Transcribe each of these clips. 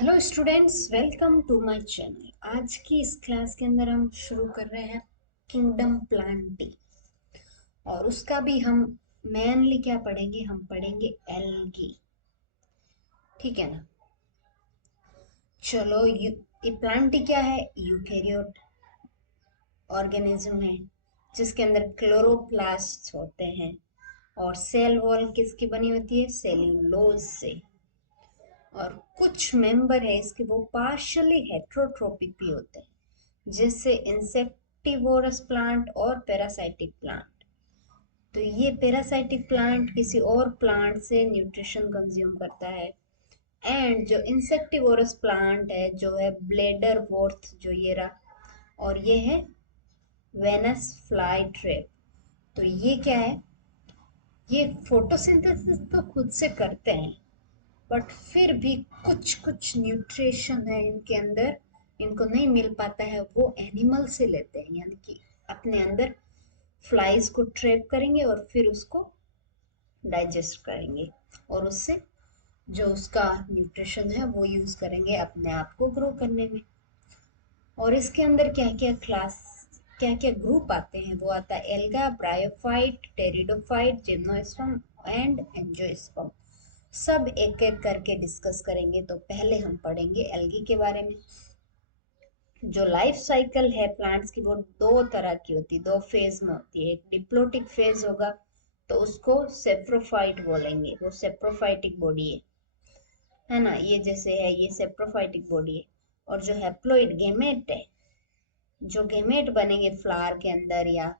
Hello students, welcome to my channel. आज की इस क्लास के अंदर हम शुरू कर रहे हैं किंगडम प्लांटी। और उसका भी हम मेनली क्या पढ़ेंगे, हम पढ़ेंगे एल्गी। ठीक है ना। चलो ये प्लांटी क्या है? यूकेरियोट ऑर्गेनिज्म है जिसके अंदर क्लोरोप्लास्ट होते हैं। और सेल वॉल किसकी बनी होती है? सेल्यूलोज से। और कुछ मेंबर है इसके, वो पार्शियली हेट्रोट्रोपिक भी होते हैं, जैसे इंसेक्टिवोरस प्लांट और पैरासाइटिक प्लांट। तो ये पैरासाइटिक प्लांट किसी और प्लांट से न्यूट्रिशन कंज्यूम करता है। एंड जो इंसेक्टिवोरस प्लांट है, जो है ब्लेडर वॉर्थ, जो ये रहा, और ये है वेनस फ्लाई ट्रेप। तो ये क्या है? ये फोटोसिंथेसिस तो खुद से करते हैं, बट फिर भी कुछ कुछ न्यूट्रिशन है इनके अंदर, इनको नहीं मिल पाता है, वो एनिमल से लेते हैं। यानी कि अपने अंदर फ्लाइज को ट्रैप करेंगे और फिर उसको डाइजेस्ट करेंगे, और उससे जो उसका न्यूट्रिशन है वो यूज करेंगे अपने आप को ग्रो करने में। और इसके अंदर क्या क्या क्लास, क्या क्या ग्रुप आते हैं, वो आता है alga, bryophyte, pteridophyte, gymnosperm and angiosperm. सब एक एक करके डिस्कस करेंगे। तो पहले हम पढ़ेंगे एल्गी के बारे में। जो लाइफ साइकिल है प्लांट्स की, वो दो तरह की होती है, दो फेज में होती है। एक डिप्लोटिक फेज होगा तो उसको सेप्रोफाइट बोलेंगे, वो सेप्रोफाइटिक बॉडी है ना। ये जैसे है, ये सेप्रोफाइटिक बॉडी है। और जो हैप्लोइड गेमेट है, जो गेमेट बनेंगे फ्लावर के अंदर या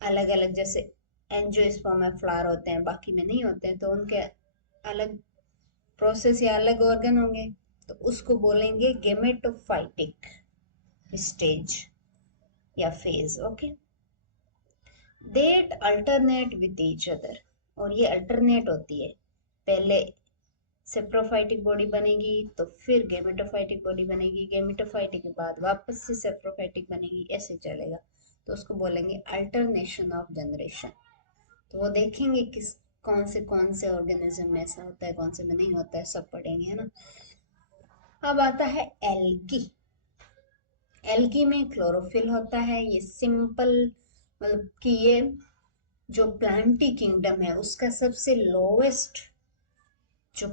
अलग अलग, जैसे एंजियोस्पर्म में फ्लावर होते हैं, बाकी में नहीं होते हैं, तो उनके अलग प्रोसेस या अलग ऑर्गन होंगे, तो उसको बोलेंगे गेमेटोफाइटिक स्टेज या phase. Okay. That alternate with each other, और ये अल्टरनेट होती है। पहले सेप्रोफाइटिक बॉडी बनेगी, तो फिर गेमेटोफाइटिक बॉडी बनेगी, गेमेटोफाइटिक के बाद वापस से सेप्रोफाइटिक बनेगी, ऐसे चलेगा। तो उसको बोलेंगे अल्टरनेशन ऑफ जनरेशन। तो वो देखेंगे किस कौन से ऑर्गेनिज्म में ऐसा होता है, कौन से में नहीं होता है, सब पढ़ेंगे, है ना। अब आता है एल्गी। एल्गी में क्लोरोफिल होता है। ये सिंपल, मतलब कि ये जो प्लांटी किंगडम है उसका सबसे लोवेस्ट जो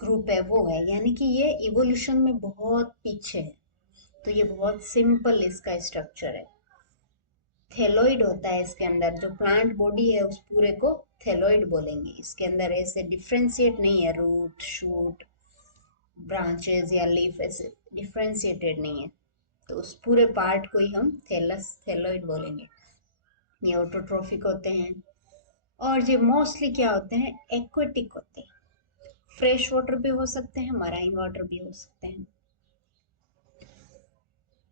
ग्रुप है वो है, यानी कि ये इवोल्यूशन में बहुत पीछे है। तो ये बहुत सिंपल इसका स्ट्रक्चर है। थेलोइड होता है इसके अंदर, जो प्लांट बॉडी है उस पूरे को थेलोइड बोलेंगे। इसके अंदर ऐसे डिफ्रेंशिएट नहीं है, रूट, शूट, ब्रांचेस या लीफ ऐसे डिफ्रेंशिएटेड नहीं है। तो उस पूरे पार्ट को ही हम थेलोइड बोलेंगे। ये ऑटोट्रोफिक होते हैं। और ये मोस्टली क्या होते हैं? एक्वेटिक होते हैं। फ्रेश वाटर भी हो सकते हैं, मराइन वाटर भी हो सकते हैं,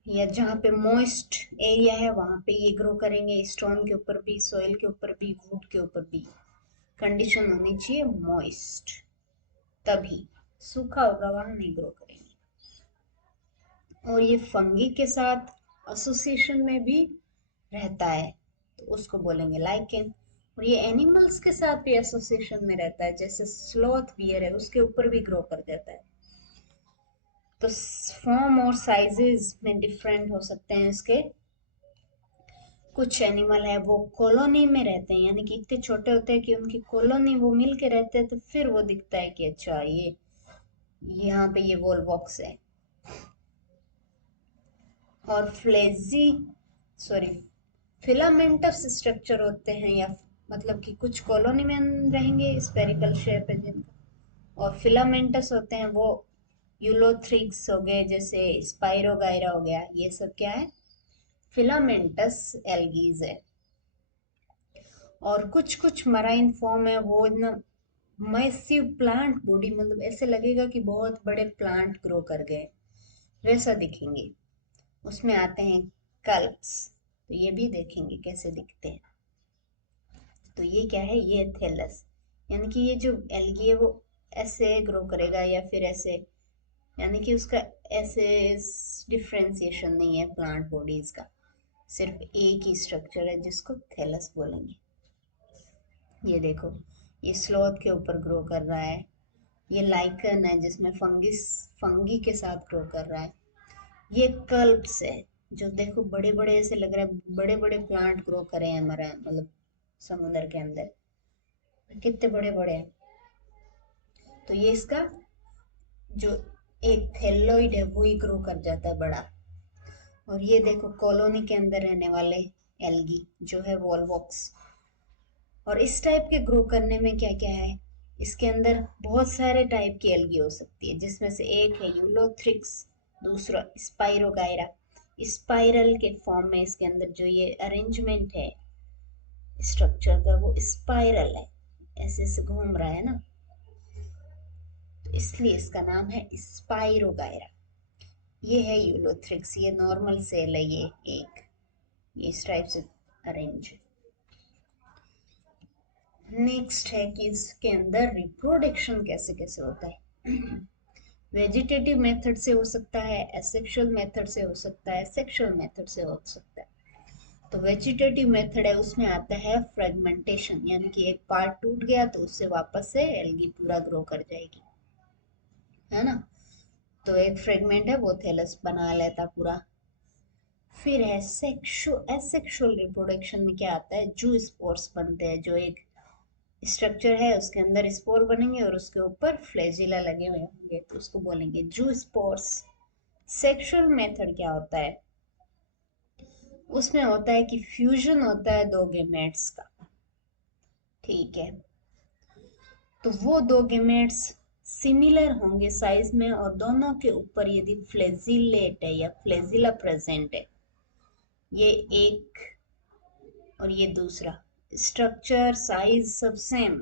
या जहाँ पे मॉइस्ट एरिया है वहां पे ये ग्रो करेंगे। स्टोन के ऊपर भी, सोइल के ऊपर भी, वुड के ऊपर भी। कंडीशन होनी चाहिए मॉइस्ट, तभी। सूखा होगा वहां नहीं ग्रो करेंगे। और ये फंगी के साथ एसोसिएशन में भी रहता है, तो उसको बोलेंगे लाइकेन। और ये एनिमल्स के साथ भी एसोसिएशन में रहता है, जैसे स्लॉथ बियर है, उसके ऊपर भी ग्रो कर जाता है। तो फॉर्म और साइजेस में डिफरेंट हो सकते हैं इसके। कुछ एनिमल है वो कॉलोनी में रहते हैं, यानी कि इतने छोटे होते हैं कि उनकी कॉलोनी वो मिल के रहते हैं, तो फिर वो दिखता है कि अच्छा ये यहाँ पे ये वॉल बॉक्स है। और फ्लेजी, सॉरी, फिलामेंटस स्ट्रक्चर होते हैं, या मतलब कि कुछ कॉलोनी में रहेंगे, स्पेरिकल शेप है जिनका। और फिलामेंटस होते हैं वो यूलोथ्रिक्स हो गए, जैसे स्पाइरोगायरा हो गया, ये सब क्या है? फिलामेंटस एल्गीज है। और कुछ कुछ मराइन फॉर्म है वो ना मैसिव प्लांट बॉडी, मतलब ऐसे लगेगा कि बहुत बड़े प्लांट ग्रो कर गए, वैसा दिखेंगे। उसमें आते हैं कल्प्स, तो ये भी देखेंगे कैसे दिखते हैं। तो ये क्या है? ये थैलस, यानी कि ये जो एल्गी है वो ऐसे ग्रो करेगा या फिर ऐसे, यानी कि उसका ऐसे डिफ्रेंसिएशन नहीं है प्लांट बॉडीज का, सिर्फ एक ही स्ट्रक्चर है जिसको थैलस बोलेंगे। ये देखो, ये स्लोथ के ऊपर ग्रो कर रहा है, ये लाइकन है जिसमें फंगी के साथ ग्रो कर रहा है। ये कल्प्स है, जो देखो बड़े बड़े ऐसे लग रहा है, बड़े बड़े प्लांट ग्रो करे हैं हमारा मतलब समुद्र के अंदर, कितने बड़े बड़े हैं। तो ये इसका जो एक थैलोइड है वो ही ग्रो कर जाता है बड़ा। और ये देखो कॉलोनी के अंदर रहने वाले एल्गी जो है वॉलवॉक्स। और इस टाइप के ग्रो करने में क्या क्या है, इसके अंदर बहुत सारे टाइप की एल्गी हो सकती है, जिसमें से एक है यूलोथ्रिक्स, दूसरा स्पाइरोगायरा। स्पाइरल के फॉर्म में इसके अंदर जो ये अरेंजमेंट है स्ट्रक्चर का वो स्पाइरल है, ऐसे ऐसे घूम रहा है ना, तो इसलिए इसका नाम है स्पाइरोगायरा। ये है यूलोथ्रिक्स, ये नॉर्मल सेल है, ये एक, ये इस टाइप से अरेंज है। नेक्स्ट है कि इसके अंदर रिप्रोडक्शन कैसे कैसे होता है। वेजिटेटिव मेथड से हो सकता है, एसेक्सुअल मेथड से हो सकता है, सेक्सुअल मेथड से हो सकता है। तो वेजिटेटिव मेथड है, उसमें आता है फ्रेगमेंटेशन, यानी कि एक पार्ट टूट गया तो उससे वापस से एल्गी पूरा ग्रो कर जाएगी, है ना। तो एक फ्रेगमेंट है वो थैलस बना लेता पूरा। फिर है एसेक्सुअल रिप्रोडक्शन में क्या आता है, जू स्पोर्स बनते हैं, जो एक स्ट्रक्चर है उसके अंदर स्पोर बनेंगे और उसके ऊपर फ्लैजिला लगे हुए होंगे, तो उसको बोलेंगे जू स्पोर्स। सेक्सुअल मेथड क्या होता है, उसमें होता है कि फ्यूजन होता है दो गेमेट्स का, ठीक है। तो वो दो गेमेट्स सिमिलर होंगे साइज में और दोनों के ऊपर यदि फ्लैजिलेट है या फ्लैजिला प्रेजेंट है, ये एक और ये दूसरा, स्ट्रक्चर साइज सब सेम,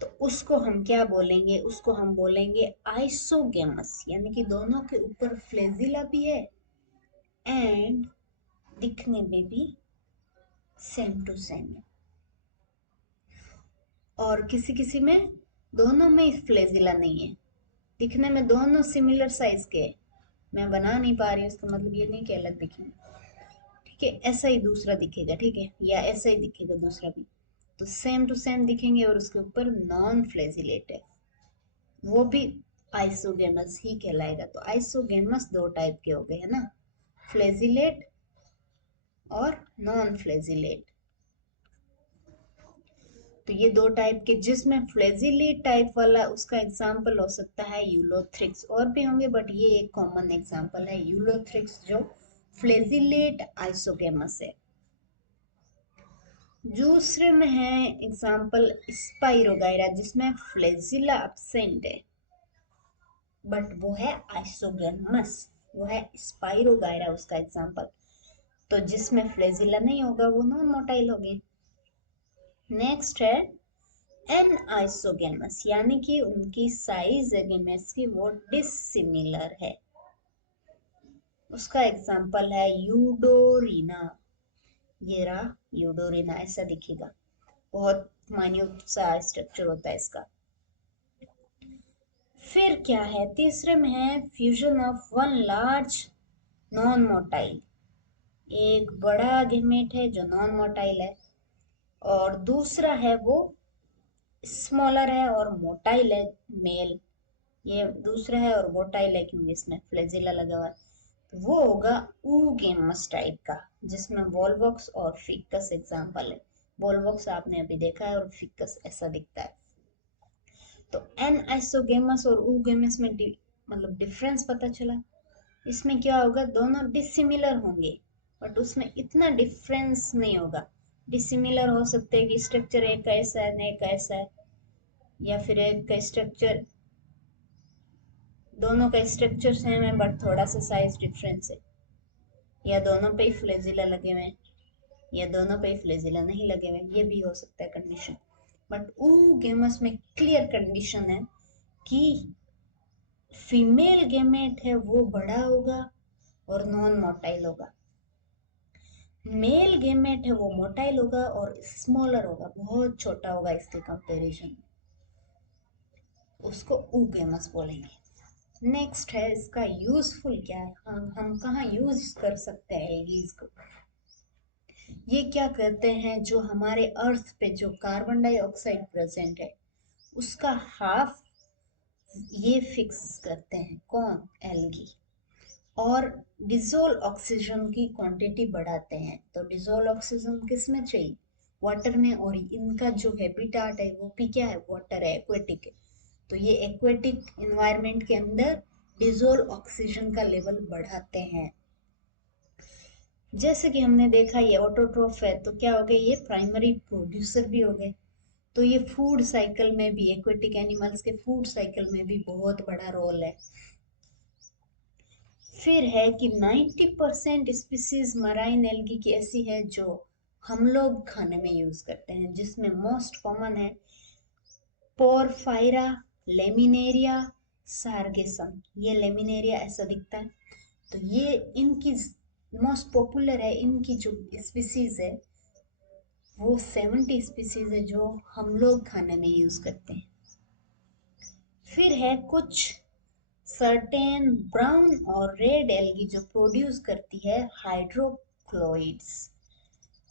तो उसको हम क्या बोलेंगे, उसको हम बोलेंगे आइसोगेमस, यानी कि दोनों के ऊपर फ्लैजिला भी है एंड दिखने में भी सेम टू सेम है। और किसी किसी में दोनों में फ्लैजिला नहीं है, दिखने में दोनों सिमिलर साइज के है। मैं बना नहीं पा रही हूँ, इसका मतलब ये नहीं कि अलग दिखेंगे, ठीक है, ऐसा ही दूसरा दिखेगा, ठीक है, या ऐसा ही दिखेगा दूसरा भी, तो सेम टू सेम दिखेंगे और उसके ऊपर नॉन फ्लैजिलेट है, वो भी आइसोगेमस ही कहलाएगा। तो आइसोगेमस दो टाइप के हो गए है ना, फ्लैजिलेट और नॉन फ्लैजिलेट। तो ये दो टाइप के, जिसमें फ्लैजिलेट टाइप वाला उसका एग्जांपल हो सकता है यूलोथ्रिक्स, और भी होंगे बट ये एक कॉमन एग्जांपल है यूलोथ्रिक्स जो फ्लैजिलेट आइसोगेमस है। दूसरे में है एग्जांपल स्पाइरोगायरा, जिसमें फ्लैजिला एब्सेंट है बट वो है आइसोगेमस, वो है स्पाइरोगायरा उसका एग्जांपल। तो जिसमें फ्लैजिला नहीं होगा वो नॉन मोटाइल होगी। नेक्स्ट है एन आइसोगेमस, यानी कि उनकी साइज गेमेट्स की वो डिसिमिलर है, उसका एग्जांपल है यूडोरिना। ये रहा यूडोरिना, ऐसा दिखेगा, बहुत माइन्यूट सा स्ट्रक्चर होता है इसका। फिर क्या है, तीसरे में है fusion of one large non motile, एक बड़ा गेमेट है जो नॉन मोटाइल है और दूसरा है वो स्मॉलर है और मोटाइल है, मेल। ये दूसरा है और मोटाइल है क्योंकि इसमें फ्लैजिला लगा हुआ है, तो वो होगा ऊगेमस टाइप का, जिसमें वॉलवॉक्स और फिकस एग्जांपल है। वॉलवॉक्स आपने अभी देखा है और फिकस ऐसा दिखता है। तो एन आइसोगेमस और ऊगेमस में मतलब डिफरेंस पता चला। इसमें क्या होगा, दोनों डिसिमिलर होंगे बट उसमें इतना डिफरेंस नहीं होगा। डिसिमिलर हो सकते हैं कि स्ट्रक्चर एक का ऐसा है एक का ऐसा है, या फिर एक का स्ट्रक्चर, दोनों का स्ट्रक्चर सेम है बट थोड़ा सा साइज डिफरेंस है, या दोनों पे ही फ्लैजिला लगे हुए हैं या दोनों पे ही फ्लैजिला नहीं लगे हुए, ये भी हो सकता है कंडीशन। बट गेमस में क्लियर कंडीशन है कि फीमेल गेमेट है वो बड़ा होगा और नॉन मोटाइल होगा, मेल गेमेट है वो मोटाइल होगा और स्मॉलर होगा, बहुत छोटा होगा इसके कंपैरिजन में, उसको ऊगेमस बोलेंगे। नेक्स्ट है इसका यूजफुल क्या है, हम कहाँ यूज कर सकते हैं एल्गीज को। ये क्या करते हैं, जो हमारे अर्थ पे जो कार्बन डाइऑक्साइड प्रेजेंट है उसका हाफ ये फिक्स करते हैं, कौन? एल्गी। और डिजोल्व ऑक्सीजन की क्वांटिटी बढ़ाते हैं। तो डिजोल्व ऑक्सीजन किस में चाहिए? वाटर में। और इनका जो हैबिटाट है वो भी क्या है? वाटर है, एक्वेटिक है। तो ये एक्वेटिक एनवायरनमेंट के अंदर डिजोल्व ऑक्सीजन का लेवल बढ़ाते हैं। जैसे कि हमने देखा ये ऑटोट्रोफ है, तो क्या हो गए? ये प्राइमरी प्रोड्यूसर भी हो गए। तो ये फूड साइकिल में भी, एक्वेटिक एनिमल्स के फूड साइकिल में भी बहुत बड़ा रोल है। फिर है कि 90% स्पीसीज मराइन एल्गी की ऐसी है जो हम लोग खाने में यूज करते हैं, जिसमें मोस्ट कॉमन है पोरफायरा, लेमिनेरिया, सार्गेसम। ये लेमिनेरिया ऐसा दिखता है। तो ये इनकी मोस्ट पॉपुलर है। इनकी जो स्पीसीज है वो 70 स्पीसीज है जो हम लोग खाने में यूज करते हैं। फिर है कुछ सर्टेन ब्राउन और रेड एल्गी जो प्रोड्यूस करती है हाइड्रोक्लोइड्स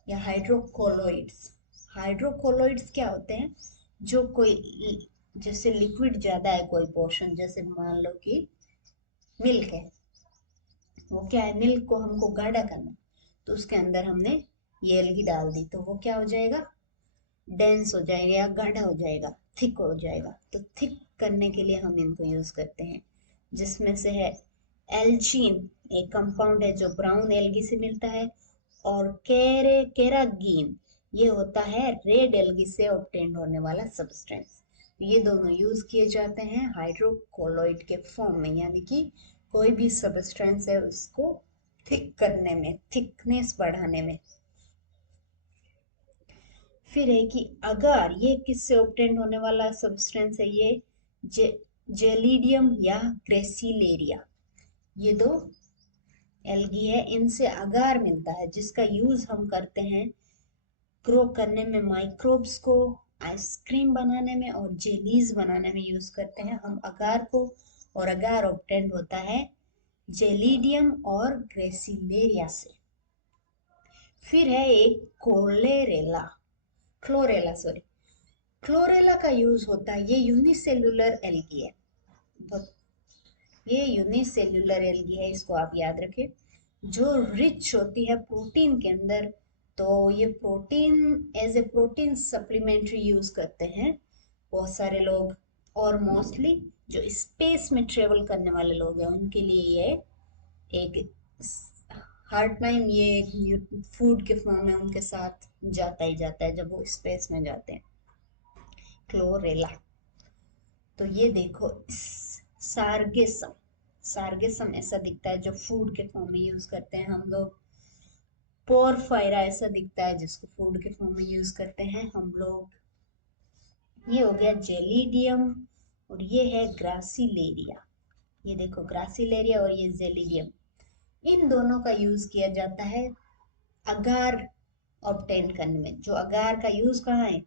या हाइड्रोकोलोइड्स। हाइड्रोकोलोइड्स क्या होते हैं? जो कोई जैसे लिक्विड ज्यादा है कोई पोर्शन, जैसे मान लो कि मिल्क है, वो क्या है? मिल्क को हमको गाढ़ा करना, तो उसके अंदर हमने ये एल्गी डाल दी, तो वो क्या हो जाएगा? डेंस हो जाएगा या गाढ़ा हो जाएगा, थिक हो जाएगा। तो थिक करने के लिए हम इनको यूज करते हैं, जिसमें से है एल्चीन, एक कंपाउंड है जो ब्राउन एल्गी से मिलता है। और केरागीन, ये होता है रेड एल्गी से ऑब्टेन्ड होने वाला सब्सटेंस। ये दोनों यूज किए जाते हैं हाइड्रोकोलोइड के फॉर्म में, यानी कि कोई भी सब्सटेंस है उसको थिक करने में, थिकनेस बढ़ाने में। फिर है कि अगर ये किससे ऑब्टेन्ड होने वाला सब्सटेंस है? ये जे, जेलिडियम या ग्रेसिलेरिया, ये दो एल्गी है, इनसे अगार मिलता है, जिसका यूज हम करते हैं ग्रो करने में, माइक्रोब्स को आइसक्रीम बनाने में और जेलीज बनाने में यूज करते हैं हम अगार को। और अगार ऑब्टेन्ड होता है जेलिडियम और ग्रेसिलेरिया से। फिर है एक क्लोरेला सॉरी, क्लोरेला का यूज होता है, ये यूनिसेल्युलर एल्गी है। ये यूनिसेल्युलर एल्गी है, इसको आप याद रखें, जो रिच होती है प्रोटीन के अंदर। तो ये protein as a protein supplementary use करते हैं बहुत सारे लोग। और मोस्टली जो स्पेस में ट्रेवल करने वाले लोग हैं उनके लिए ये एक हर टाइम ये फूड के फॉर्म में उनके साथ जाता ही जाता है जब वो स्पेस में जाते हैं, क्लोरेला। तो ये देखो सार्गेसम, सार्गेसम ऐसा दिखता है जो फूड के फॉर्म में यूज करते हैं हम लोग। पोरफायरा ऐसा दिखता है जिसको फूड के फॉर्म में यूज करते हैं हम लोग। ये हो गया जेलिडियम। और ये है ग्रासिलेरिया। ये देखो ग्रासिलेरिया और ये जेलिडियम, इन दोनों का यूज किया जाता है अगार ऑब्टेन करने में। जो अगार का यूज कहाँ है?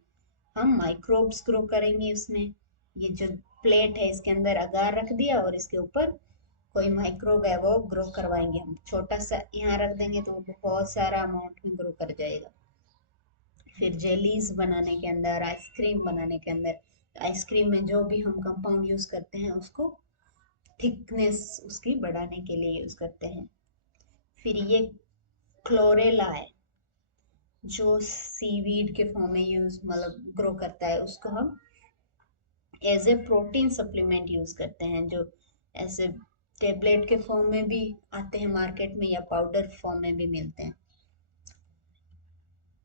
हम माइक्रोब्स ग्रो करेंगे उसमें। ये जो प्लेट है इसके अंदर अगार रख दिया और इसके ऊपर कोई माइक्रोब है वो ग्रो करवाएंगे हम। छोटा सा यहाँ रख देंगे तो वो बहुत सारा अमाउंट में ग्रो कर जाएगा। फिर जेलीज बनाने के अंदर, आइसक्रीम बनाने के अंदर, आइसक्रीम में जो भी हम कंपाउंड यूज करते हैं उसको थिकनेस उसकी बढ़ाने के लिए यूज करते हैं। फिर ये क्लोरेला है जो सीवीड के फॉर्म में यूज मतलब ग्रो करता है, उसको हम as a protein supplement use करते हैं, जो ऐसे टेबलेट के फॉर्म में भी आते हैं मार्केट में या पाउडर फॉर्म में भी मिलते हैं।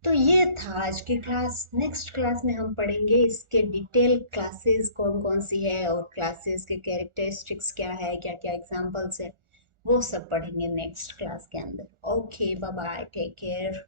तो ये था आज की क्लास। नेक्स्ट क्लास में हम पढ़ेंगे इसके डिटेल क्लासेस कौन कौन सी है और क्लासेस के कैरेक्टरिस्टिक्स क्या है, क्या क्या एग्जांपल्स है, वो सब पढ़ेंगे नेक्स्ट क्लास के अंदर। Okay, bye bye, take care.